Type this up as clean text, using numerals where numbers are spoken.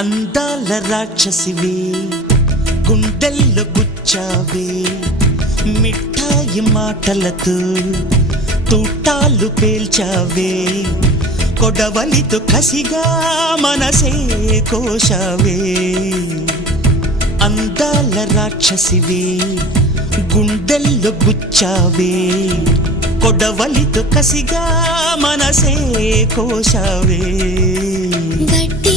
అందాల రాక్షసివే గుండెల్లో గుచ్చావే మిఠాయి మాటలతో తూటాలు పేల్చావే కొడవలితో కసిగా మనసే కోశావే అందాల రాక్షసివే గుండెల్లో గుచ్చావే కొడవలితో కసిగా మనసే కోశావే గట్టి